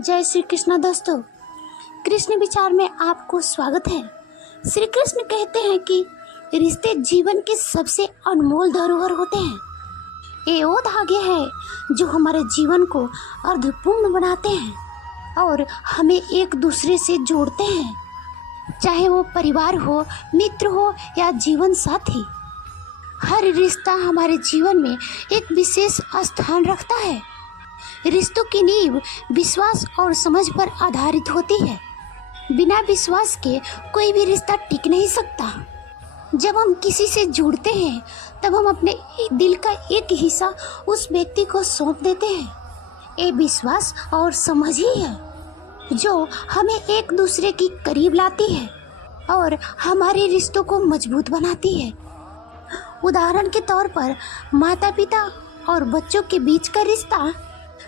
जय श्री कृष्ण दोस्तों। कृष्ण विचार में आपको स्वागत है। श्री कृष्ण कहते हैं कि रिश्ते जीवन के सबसे अनमोल धरोहर होते हैं। ये वो धागे हैं जो हमारे जीवन को अर्थपूर्ण बनाते हैं और हमें एक दूसरे से जोड़ते हैं, चाहे वो परिवार हो, मित्र हो या जीवन साथी। हर रिश्ता हमारे जीवन में एक विशेष स्थान रखता है। रिश्तों की नींव विश्वास और समझ पर आधारित होती है। बिना विश्वास के कोई भी रिश्ता टिक नहीं सकता। जब हम किसी से जुड़ते हैं तब हम अपने दिल का एक हिस्सा उस व्यक्ति को सौंप देते हैं। ये विश्वास और समझ ही है जो हमें एक दूसरे की करीब लाती है और हमारे रिश्तों को मजबूत बनाती है। उदाहरण के तौर पर माता पिता और बच्चों के बीच का रिश्ता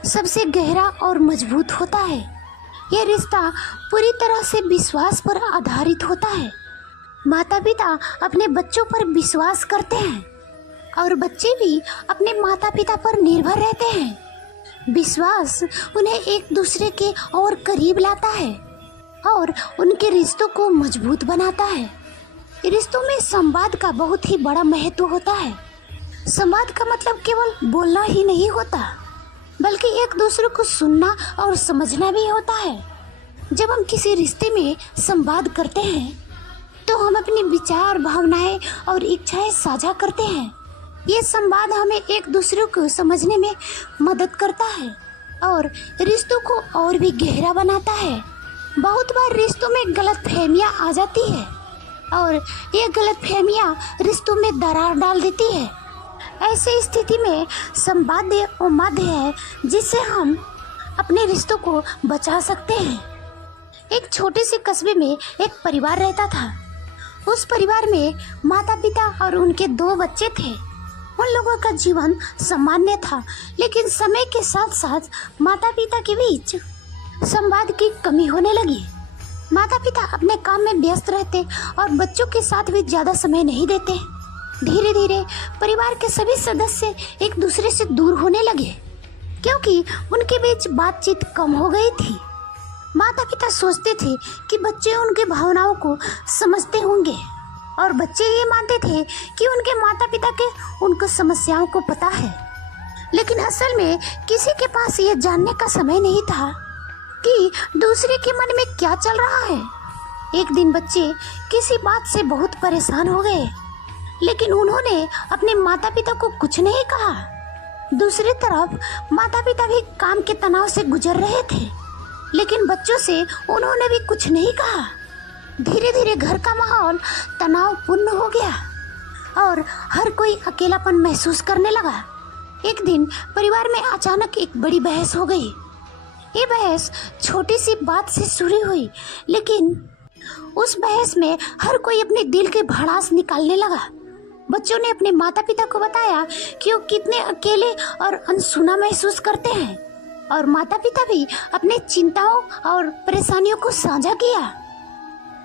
सबसे गहरा और मजबूत होता है। यह रिश्ता पूरी तरह से विश्वास पर आधारित होता है। माता पिता अपने बच्चों पर विश्वास करते हैं और बच्चे भी अपने माता पिता पर निर्भर रहते हैं। विश्वास उन्हें एक दूसरे के और करीब लाता है और उनके रिश्तों को मजबूत बनाता है। रिश्तों में संवाद का बहुत ही बड़ा महत्व होता है। संवाद का मतलब केवल बोलना ही नहीं होता, बल्कि एक दूसरे को सुनना और समझना भी होता है। जब हम किसी रिश्ते में संवाद करते हैं तो हम अपने विचार, भावनाएं और इच्छाएं साझा करते हैं। ये संवाद हमें एक दूसरे को समझने में मदद करता है और रिश्तों को और भी गहरा बनाता है। बहुत बार रिश्तों में गलतफहमियां आ जाती है और ये गलतफहमियां रिश्तों में दरार डाल देती है। ऐसी स्थिति में संवाद वो माध्यम है जिससे हम अपने रिश्तों को बचा सकते हैं। एक छोटे से कस्बे में एक परिवार रहता था। उस परिवार में माता पिता और उनके 2 बच्चे थे। उन लोगों का जीवन सामान्य था, लेकिन समय के साथ साथ माता पिता के बीच संवाद की कमी होने लगी। माता पिता अपने काम में व्यस्त रहते और बच्चों के साथ भी ज़्यादा समय नहीं देते। धीरे धीरे परिवार के सभी सदस्य एक दूसरे से दूर होने लगे क्योंकि उनके बीच बातचीत कम हो गई थी। माता पिता सोचते थे कि बच्चे उनकी भावनाओं को समझते होंगे और बच्चे ये मानते थे कि उनके माता पिता के उनको समस्याओं को पता है, लेकिन असल में किसी के पास ये जानने का समय नहीं था कि दूसरे के मन में क्या चल रहा है। एक दिन बच्चे किसी बात से बहुत परेशान हो गए, लेकिन उन्होंने अपने माता पिता को कुछ नहीं कहा। दूसरी तरफ माता पिता भी काम के तनाव से गुजर रहे थे, लेकिन बच्चों से उन्होंने भी कुछ नहीं कहा। धीरे धीरे घर का माहौल तनावपूर्ण हो गया और हर कोई अकेलापन महसूस करने लगा। एक दिन परिवार में अचानक एक बड़ी बहस हो गई। ये बहस छोटी सी बात से शुरू हुई, लेकिन उस बहस में हर कोई अपने दिल के भड़ास निकालने लगा। बच्चों ने अपने माता पिता को बताया कि वो कितने अकेले और अनसुना महसूस करते हैं और माता पिता भी अपने चिंताओं और परेशानियों को साझा किया।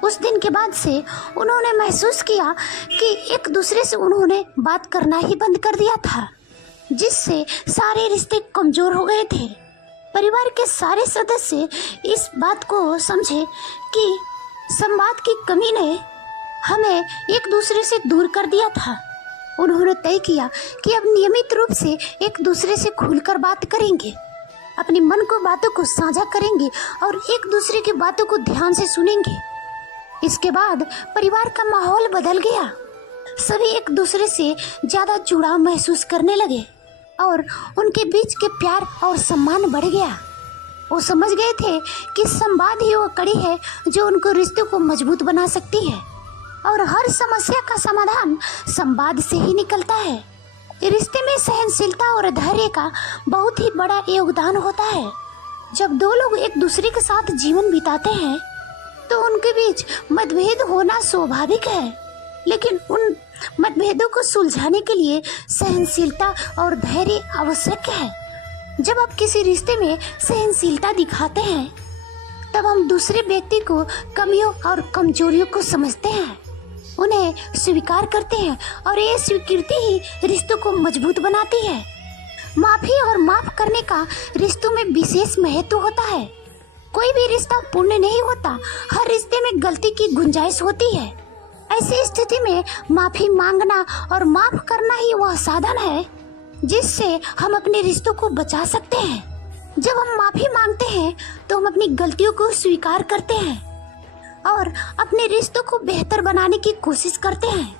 उस दिन के बाद से उन्होंने महसूस किया कि एक दूसरे से उन्होंने बात करना ही बंद कर दिया था, जिससे सारे रिश्ते कमजोर हो गए थे। परिवार के सारे सदस्य इस बात को समझे कि संवाद की कमी ने हमें एक दूसरे से दूर कर दिया था। उन्होंने तय किया कि अब नियमित रूप से एक दूसरे से खुलकर बात करेंगे, अपने मन को बातों को साझा करेंगे और एक दूसरे की बातों को ध्यान से सुनेंगे। इसके बाद परिवार का माहौल बदल गया। सभी एक दूसरे से ज़्यादा जुड़ाव महसूस करने लगे और उनके बीच के प्यार और सम्मान बढ़ गया। वो समझ गए थे कि संवाद ही वो कड़ी है जो उनको रिश्तों को मजबूत बना सकती है और हर समस्या का समाधान संवाद से ही निकलता है। रिश्ते में सहनशीलता और धैर्य का बहुत ही बड़ा योगदान होता है। जब 2 लोग एक दूसरे के साथ जीवन बिताते हैं तो उनके बीच मतभेद होना स्वाभाविक है, लेकिन उन मतभेदों को सुलझाने के लिए सहनशीलता और धैर्य आवश्यक है। जब आप किसी रिश्ते में सहनशीलता दिखाते हैं तब हम दूसरे व्यक्ति को कमियों और कमजोरियों को समझते हैं, उन्हें स्वीकार करते हैं और ये स्वीकृति ही रिश्तों को मजबूत बनाती है। माफ़ी और माफ़ करने का रिश्तों में विशेष महत्व होता है। कोई भी रिश्ता पूर्ण नहीं होता, हर रिश्ते में गलती की गुंजाइश होती है। ऐसी स्थिति में माफी मांगना और माफ करना ही वह साधन है जिससे हम अपने रिश्तों को बचा सकते हैं। जब हम माफी मांगते हैं तो हम अपनी गलतियों को स्वीकार करते हैं और अपने रिश्तों को बेहतर बनाने की कोशिश करते हैं।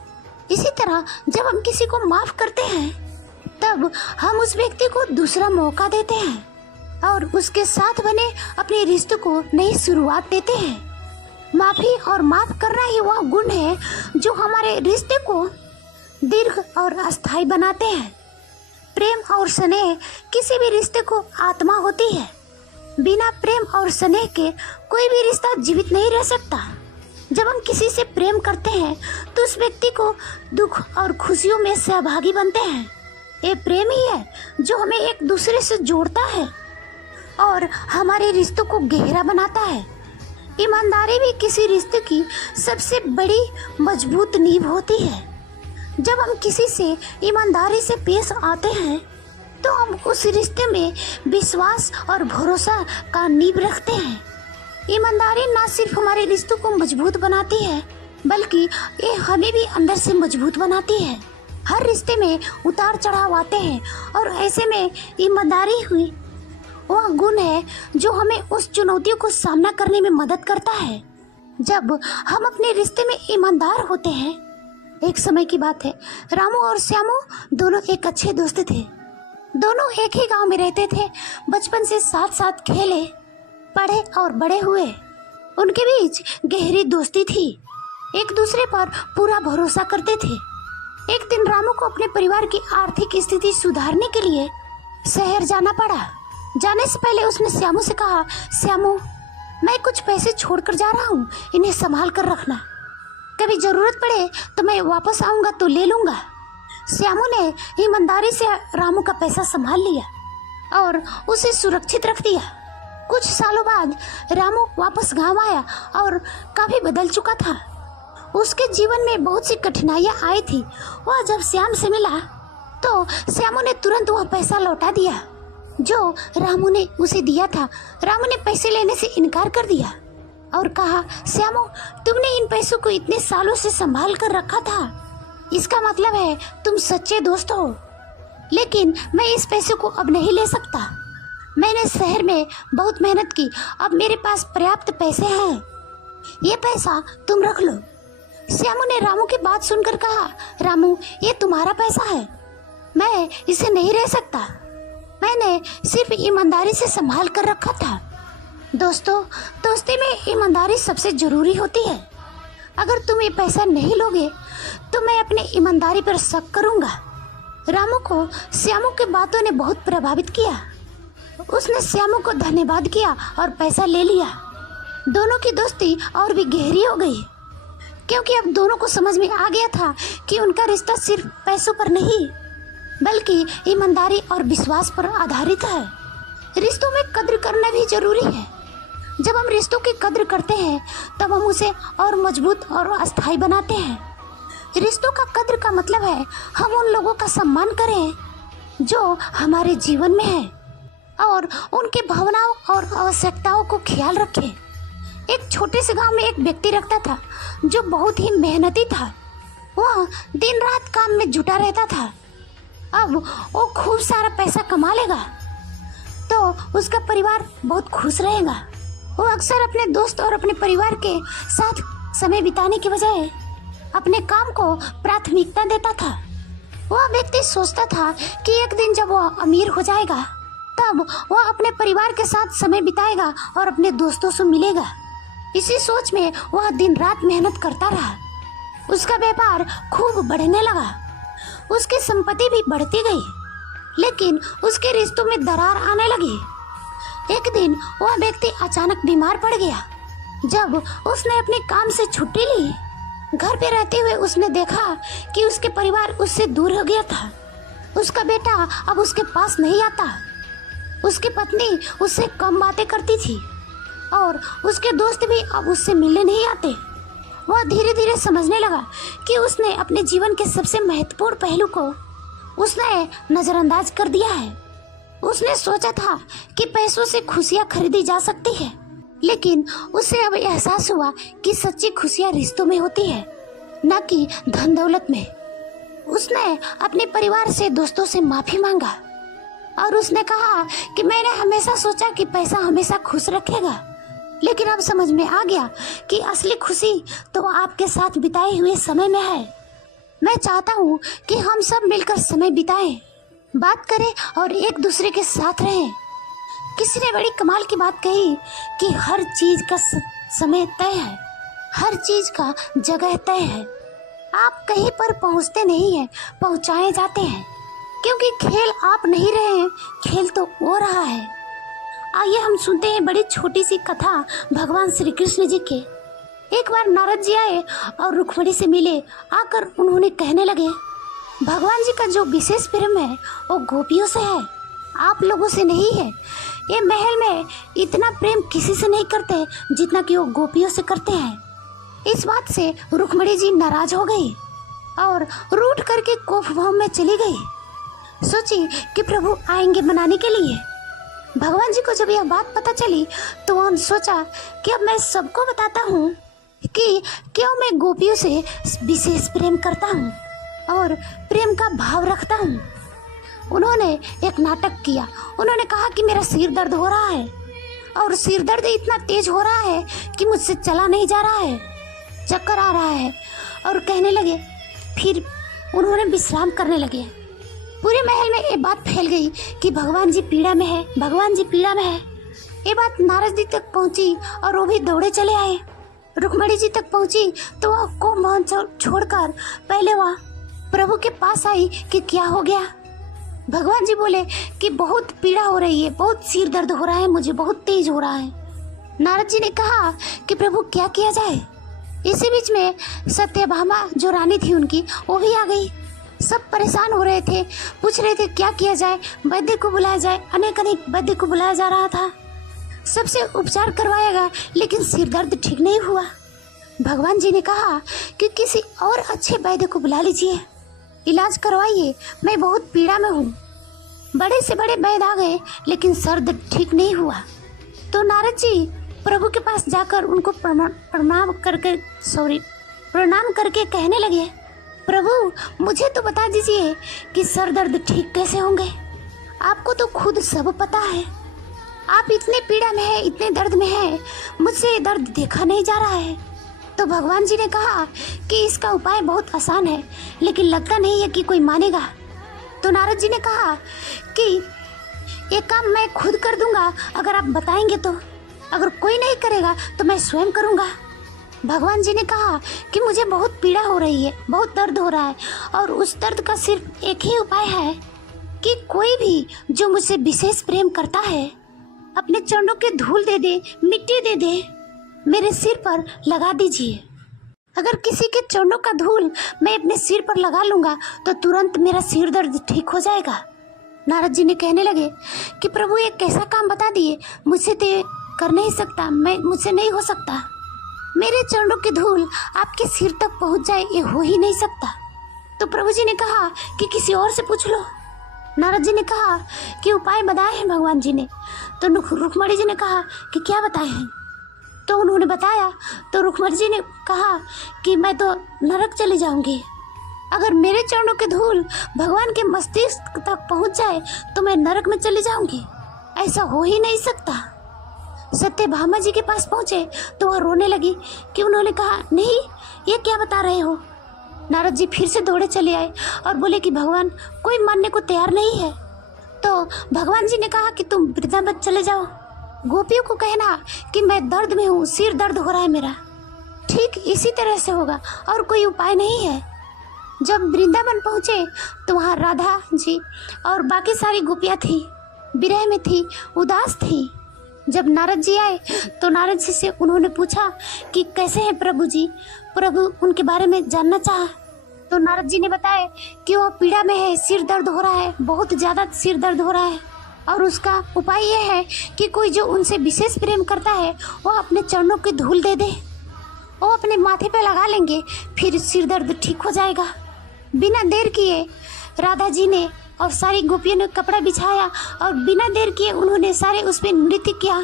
इसी तरह जब हम किसी को माफ करते हैं तब हम उस व्यक्ति को दूसरा मौका देते हैं और उसके साथ बने अपने रिश्तों को नई शुरुआत देते हैं। माफी और माफ करना ही वह गुण है जो हमारे रिश्ते को दीर्घ और अस्थायी बनाते हैं। प्रेम और स्नेह किसी भी रिश्ते को आत्मा होती है। बिना प्रेम और स्नेह के कोई भी रिश्ता जीवित नहीं रह सकता। जब हम किसी से प्रेम करते हैं तो उस व्यक्ति को दुख और खुशियों में सहभागी बनते हैं। ये प्रेम ही है जो हमें एक दूसरे से जोड़ता है और हमारे रिश्तों को गहरा बनाता है। ईमानदारी भी किसी रिश्ते की सबसे बड़ी मजबूत नींव होती है। जब हम किसी से ईमानदारी से पेश आते हैं तो हम उस रिश्ते में विश्वास और भरोसा का नींव रखते हैं। ईमानदारी न सिर्फ हमारे रिश्तों को मजबूत बनाती है बल्कि ये हमें भी अंदर से मजबूत बनाती है। हर रिश्ते में उतार चढ़ाव आते हैं और ऐसे में ईमानदारी हुई वह गुण है जो हमें उस चुनौतियों को सामना करने में मदद करता है। जब हम अपने रिश्ते में ईमानदार होते हैं, एक समय की बात है, रामू और श्यामू दोनों एक अच्छे दोस्त थे। दोनों एक ही गांव में रहते थे। बचपन से साथ साथ खेले, पढ़े और बड़े हुए। उनके बीच गहरी दोस्ती थी, एक दूसरे पर पूरा भरोसा करते थे। एक दिन रामू को अपने परिवार की आर्थिक स्थिति सुधारने के लिए शहर जाना पड़ा। जाने से पहले उसने श्यामू से कहा, श्यामू, मैं कुछ पैसे छोड़कर जा रहा हूँ, इन्हें संभाल कर रखना। कभी जरूरत पड़े तो मैं वापस आऊँगा तो ले लूँगा। श्यामू ने ईमानदारी से रामू का पैसा संभाल लिया और उसे सुरक्षित रख दिया। कुछ सालों बाद रामू वापस गांव आया और काफी बदल चुका था। उसके जीवन में बहुत सी कठिनाइयां आई थी। वह जब श्याम से मिला तो श्यामू ने तुरंत वह पैसा लौटा दिया जो रामू ने उसे दिया था। रामू ने पैसे लेने से इनकार कर दिया और कहा, श्यामू, तुमने इन पैसों को इतने सालों से संभाल कर रखा था, इसका मतलब है तुम सच्चे दोस्त हो। लेकिन मैं इस पैसे को अब नहीं ले सकता। मैंने शहर में बहुत मेहनत की, अब मेरे पास पर्याप्त पैसे हैं, ये पैसा तुम रख लो। श्यामू ने रामू की बात सुनकर कहा, रामू, ये तुम्हारा पैसा है, मैं इसे नहीं रह सकता। मैंने सिर्फ ईमानदारी से संभाल कर रखा था। दोस्तों, दोस्ती में ईमानदारी सबसे जरूरी होती है। अगर तुम ये पैसा नहीं लोगे तो मैं अपनी ईमानदारी पर शक करूंगा। रामू को श्यामू की बातों ने बहुत प्रभावित किया। उसने श्यामू को धन्यवाद किया और पैसा ले लिया। दोनों की दोस्ती और भी गहरी हो गई क्योंकि अब दोनों को समझ में आ गया था कि उनका रिश्ता सिर्फ पैसों पर नहीं बल्कि ईमानदारी और विश्वास पर आधारित है। रिश्तों में कद्र करना भी जरूरी है। जब हम रिश्तों की कद्र करते हैं तब हम उसे और मजबूत और अस्थायी बनाते हैं। रिश्तों का कद्र का मतलब है हम उन लोगों का सम्मान करें जो हमारे जीवन में है और उनके भावनाओं और आवश्यकताओं को ख्याल रखें। एक छोटे से गांव में एक व्यक्ति रहता था जो बहुत ही मेहनती था। वह दिन रात काम में जुटा रहता था। अब वो खूब सारा पैसा कमा लेगा तो उसका परिवार बहुत खुश रहेगा। वो अक्सर अपने दोस्त और अपने परिवार के साथ समय बिताने के बजाय अपने काम को प्राथमिकता देता था। वह व्यक्ति सोचता था कि एक दिन जब वह अमीर हो जाएगा तब वह अपने परिवार के साथ समय बिताएगा और अपने दोस्तों से मिलेगा। इसी सोच में वह दिन रात मेहनत करता रहा। उसका व्यापार खूब बढ़ने लगा, उसकी संपत्ति भी बढ़ती गई, लेकिन उसके रिश्तों में दरार आने लगी। एक दिन वह व्यक्ति अचानक बीमार पड़ गया। जब उसने अपने काम से छुट्टी ली, घर पे रहते हुए उसने देखा कि उसके परिवार उससे दूर हो गया था। उसका बेटा अब उसके पास नहीं आता, उसकी पत्नी उससे कम बातें करती थी और उसके दोस्त भी अब उससे मिलने नहीं आते। वह धीरे धीरे समझने लगा कि उसने अपने जीवन के सबसे महत्वपूर्ण पहलू को उसने नजरअंदाज कर दिया है। उसने सोचा था कि पैसों से खुशियां खरीदी जा सकती है, लेकिन उसे अब एहसास हुआ कि सच्ची खुशियाँ रिश्तों में होती है, न कि धन दौलत में। उसने अपने परिवार से, दोस्तों से माफी मांगा और उसने कहा कि मैंने हमेशा सोचा कि पैसा हमेशा खुश रखेगा, लेकिन अब समझ में आ गया कि असली खुशी तो आपके साथ बिताए हुए समय में है। मैं चाहता हूँ कि हम सब मिलकर समय बिताएं, बात करें और एक दूसरे के साथ रहें। किसी ने बड़ी कमाल की बात कही कि हर चीज का समय तय है, हर चीज का जगह तय है। आप कहीं पर पहुंचते नहीं हैं, पहुंचाए जाते हैं, क्योंकि खेल आप नहीं रहे हैं, खेल तो हो रहा है। आइए हम सुनते हैं बड़ी छोटी सी कथा भगवान श्री कृष्ण जी के। एक बार नारद जी आए और रुक्मिणी से मिले। आकर उन्होंने कहने लगे, भगवान जी का जो विशेष प्रेम है वो गोपियों से है, आप लोगों से नहीं है। ये महल में इतना प्रेम किसी से नहीं करते जितना कि वो गोपियों से करते हैं। इस बात से रुक्मिणी जी नाराज हो गई और रूठ करके कोप भाव में चली गई। सोची कि प्रभु आएंगे मनाने के लिए। भगवान जी को जब यह बात पता चली तो उन्होंने सोचा कि अब मैं सबको बताता हूँ कि क्यों मैं गोपियों से विशेष प्रेम करता हूँ और प्रेम का भाव रखता हूँ। उन्होंने एक नाटक किया। उन्होंने कहा कि मेरा सिर दर्द हो रहा है और सिर दर्द इतना तेज हो रहा है कि मुझसे चला नहीं जा रहा है, चक्कर आ रहा है, और कहने लगे। फिर उन्होंने विश्राम करने लगे। पूरे महल में ये बात फैल गई कि भगवान जी पीड़ा में है, भगवान जी पीड़ा में है। ये बात नारद जी तक पहुंची और वो भी दौड़े चले आए। रुक्मिणी जी तक पहुंची तो वह कोप भवन छोड़कर पहले वह प्रभु के पास आई कि क्या हो गया। भगवान जी बोले कि बहुत पीड़ा हो रही है, बहुत सिर दर्द हो रहा है, मुझे बहुत तेज हो रहा है। नारद जी ने कहा कि प्रभु क्या किया जाए। इसी बीच में सत्यभामा जो रानी थी उनकी, वो भी आ गई। सब परेशान हो रहे थे, पूछ रहे थे क्या किया जाए, वैद्य को बुलाया जाए। अनेक वैद्य को बुलाया जा रहा था, सबसे उपचार करवाएगा, लेकिन सिर दर्द ठीक नहीं हुआ। भगवान जी ने कहा कि किसी और अच्छे वैद्य को बुला लीजिए, इलाज करवाइए, मैं बहुत पीड़ा में हूँ। बड़े से बड़े वैद्य आ गए, लेकिन सर दर्द ठीक नहीं हुआ। तो नारद जी प्रभु के पास जाकर उनको प्रणाम करके कहने लगे, प्रभु मुझे तो बता दीजिए कि सर दर्द ठीक कैसे होंगे। आपको तो खुद सब पता है, आप इतने पीड़ा में है, इतने दर्द में है, मुझसे ये दर्द देखा नहीं जा रहा है। तो भगवान जी ने कहा कि इसका उपाय बहुत आसान है, लेकिन लगता नहीं है कि कोई मानेगा। तो नारद जी ने कहा कि ये काम मैं खुद कर दूंगा अगर आप बताएंगे तो, अगर कोई नहीं करेगा तो मैं स्वयं करूंगा। भगवान जी ने कहा कि मुझे बहुत पीड़ा हो रही है, बहुत दर्द हो रहा है, और उस दर्द का सिर्फ एक ही उपाय है कि कोई भी जो मुझसे विशेष प्रेम करता है अपने चरणों के धूल दे दे, मिट्टी दे दे, मेरे सिर पर लगा दीजिए। अगर किसी के चरणों का धूल मैं अपने सिर पर लगा लूंगा तो तुरंत मेरा सिर दर्द ठीक हो जाएगा। नारद जी ने कहने लगे कि प्रभु एक कैसा काम बता दिए, मुझसे तो कर नहीं सकता, मुझसे नहीं हो सकता। मेरे चरणों की धूल आपके सिर तक पहुंच जाए, ये हो ही नहीं सकता। तो प्रभु जी ने कहा कि किसी और से पूछ लो। नारद जी ने कहा कि उपाय बताए हैं भगवान जी ने। तो रुक्मिणी जी ने कहा कि क्या बताए हैं। तो उन्होंने बताया। तो रुक्मिणी जी ने कहा कि मैं तो नरक चली जाऊंगी, अगर मेरे चरणों की धूल भगवान के मस्तिष्क तक पहुंच जाए तो मैं नरक में चली जाऊंगी, ऐसा हो ही नहीं सकता। सत्यभामा जी के पास पहुंचे तो वह रोने लगी कि उन्होंने कहा नहीं, ये क्या बता रहे हो। नारद जी फिर से दौड़े चले आए और बोले कि भगवान कोई मानने को तैयार नहीं है। तो भगवान जी ने कहा कि तुम वृंदावन चले जाओ, गोपियों को कहना कि मैं दर्द में हूँ, सिर दर्द हो रहा है मेरा। ठीक इसी तरह से होगा और कोई उपाय नहीं है। जब वृंदावन पहुँचे तो वहाँ राधा जी और बाकी सारी गोपियाँ थी, विरह में थी, उदास थी। जब नारद जी आए तो नारद जी से उन्होंने पूछा कि कैसे हैं प्रभु जी। प्रभु उनके बारे में जानना चाहा तो नारद जी ने बताया कि वह पीड़ा में है, सिर दर्द हो रहा है, बहुत ज़्यादा सिर दर्द हो रहा है, और उसका उपाय यह है कि कोई जो उनसे विशेष प्रेम करता है वह अपने चरणों की धूल दे दे, वो अपने माथे पे लगा लेंगे, फिर सिर दर्द ठीक हो जाएगा। बिना देर किए राधा जी ने और सारी गोपियों ने कपड़ा बिछाया और बिना देर किए उन्होंने सारे उस पर नृत्य किया।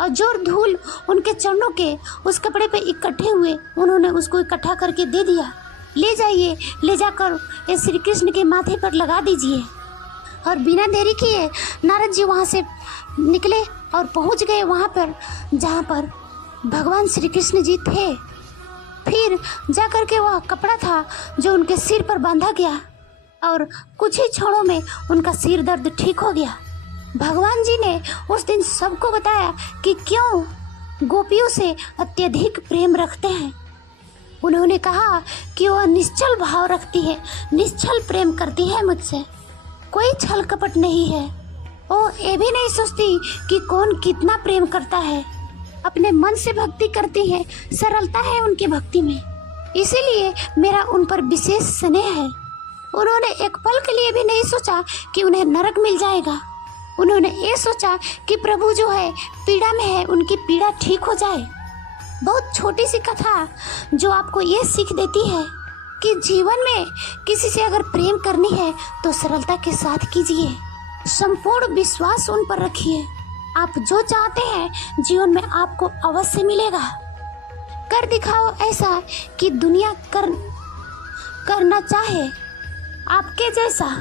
और जो धूल उनके चरणों के उस कपड़े पे इकट्ठे हुए, उन्होंने उसको इकट्ठा करके दे दिया। ले जाइए, ले जाकर ये श्री कृष्ण के माथे पर लगा दीजिए। और बिना देरी किए नारद जी वहाँ से निकले और पहुँच गए वहाँ पर जहाँ पर भगवान श्री कृष्ण जी थे। फिर जाकर के वह कपड़ा था जो उनके सिर पर बांधा गया और कुछ ही क्षणों में उनका सिर दर्द ठीक हो गया। भगवान जी ने उस दिन सबको बताया कि क्यों गोपियों से अत्यधिक प्रेम रखते हैं। उन्होंने कहा कि वह निश्चल भाव रखती है, निश्चल प्रेम करती है मुझसे, कोई छल कपट नहीं है। वो ये भी नहीं सोचती कि कौन कितना प्रेम करता है, अपने मन से भक्ति करती है, सरलता है उनकी भक्ति में, इसीलिए मेरा उन पर विशेष स्नेह है। उन्होंने एक पल के लिए भी नहीं सोचा कि उन्हें नरक मिल जाएगा। उन्होंने ये सोचा कि प्रभु जो है पीड़ा में है, उनकी पीड़ा ठीक हो जाए। बहुत छोटी सी कथा जो आपको ये सीख देती है कि जीवन में किसी से अगर प्रेम करनी है तो सरलता के साथ कीजिए, संपूर्ण विश्वास उन पर रखिए। आप जो चाहते हैं जीवन में आपको अवश्य मिलेगा। कर दिखाओ ऐसा कि दुनिया करना चाहे आपके जैसा।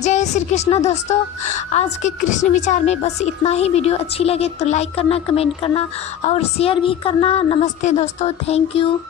जय श्री कृष्ण दोस्तों, आज के कृष्ण विचार में बस इतना ही। वीडियो अच्छी लगे तो लाइक करना, कमेंट करना और शेयर भी करना। नमस्ते दोस्तों, थैंक यू।